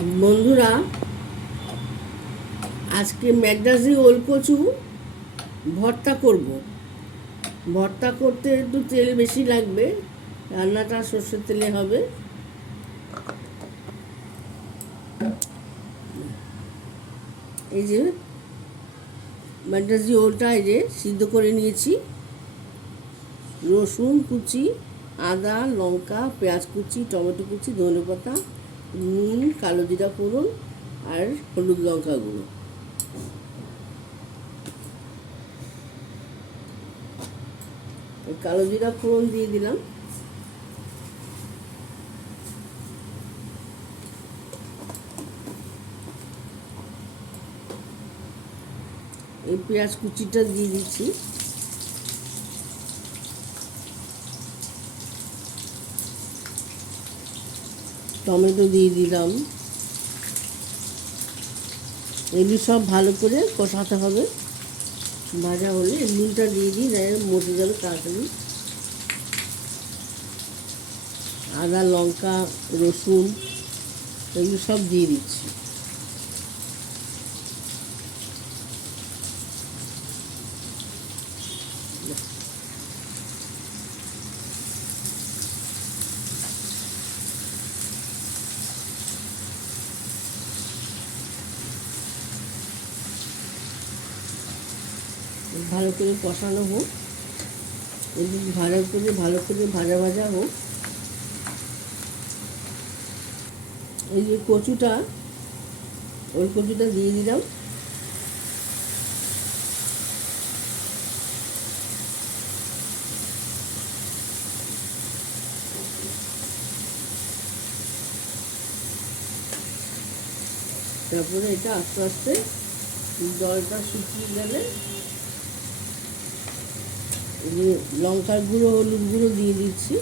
বন্ধুরা, আজকে ম্যাকডাসি ওলকচু ভর্তা করব। ভর্তা করতে একটু তেল বেশি লাগবে, রান্নাটা সর্ষের তেলে হবে। এই যে ম্যাকডাসি ওলটা এই যে সিদ্ধ করে নিয়েছি। রসুন কুচি, আদা, লঙ্কা, পেঁয়াজ কুচি, টমেটো কুচি, ধনেপাতা, নুন, কালো জিরা ফোড়ন আর হলুদ লঙ্কা গুঁড়ো। কালো জিরা ফোড়ন দিয়ে দিলাম। এই পেঁয়াজ কুচিটা দিয়ে দিচ্ছি। টমেটো দিয়ে দিলাম। এগুলি সব ভালো করে কষাতে হবে। ভাজা হলে নুনটা দিয়ে দিই, মরে যাবে তাড়াতাড়ি। আদা, লঙ্কা, রসুন এগুলো সব দিয়ে দিচ্ছি। ভালো করে কষানো হোক, ভালো করে ভাজা ভাজা হোক। এই যে কচুটা, ওই কচুটা দিয়ে দিলাম। তারপরে এটা আস্তে আস্তে জলটা শুকিয়ে গেলে এই যে লঙ্কার গুঁড়ো, হলুদ গুঁড়ো দিয়ে দিচ্ছি।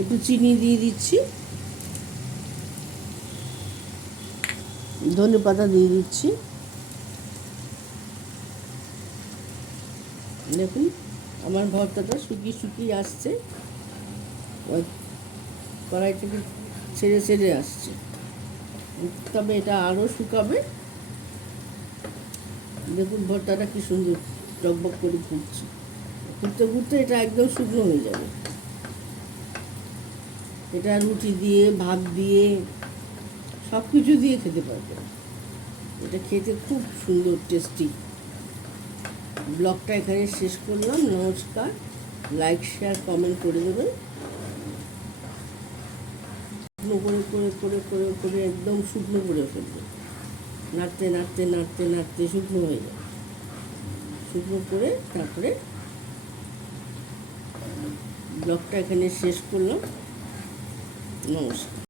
একটু চিনি দিয়ে দিচ্ছি, ধনেপাতা দিয়ে দিচ্ছি। দেখুন আমার ভর্তাটা শুকিয়ে আসছে, কড়াই থেকে ছেড়ে আসছে। তবে এটা আরও শুকাবে। দেখুন ভর্তাটা কি সুন্দর টকবক করে ফুটছে। ফুটতে এটা একদম শুকনো হয়ে যাবে। এটা রুটি দিয়ে, ভাত দিয়ে, সব কিছু দিয়ে খেতে পারবে। এটা খেতে খুব সুন্দর, টেস্টি। ব্লগটা এখানে শেষ করলাম। নমস্কার। লাইক, শেয়ার, কমেন্ট করে দেবেন। শুকনো করে একদম শুকনো করে ফেলবে। নাড়তে শুকনো হয়ে যাবে। শুকনো করে তারপরে ব্লগটা এখানে শেষ করলাম। নমস্কার।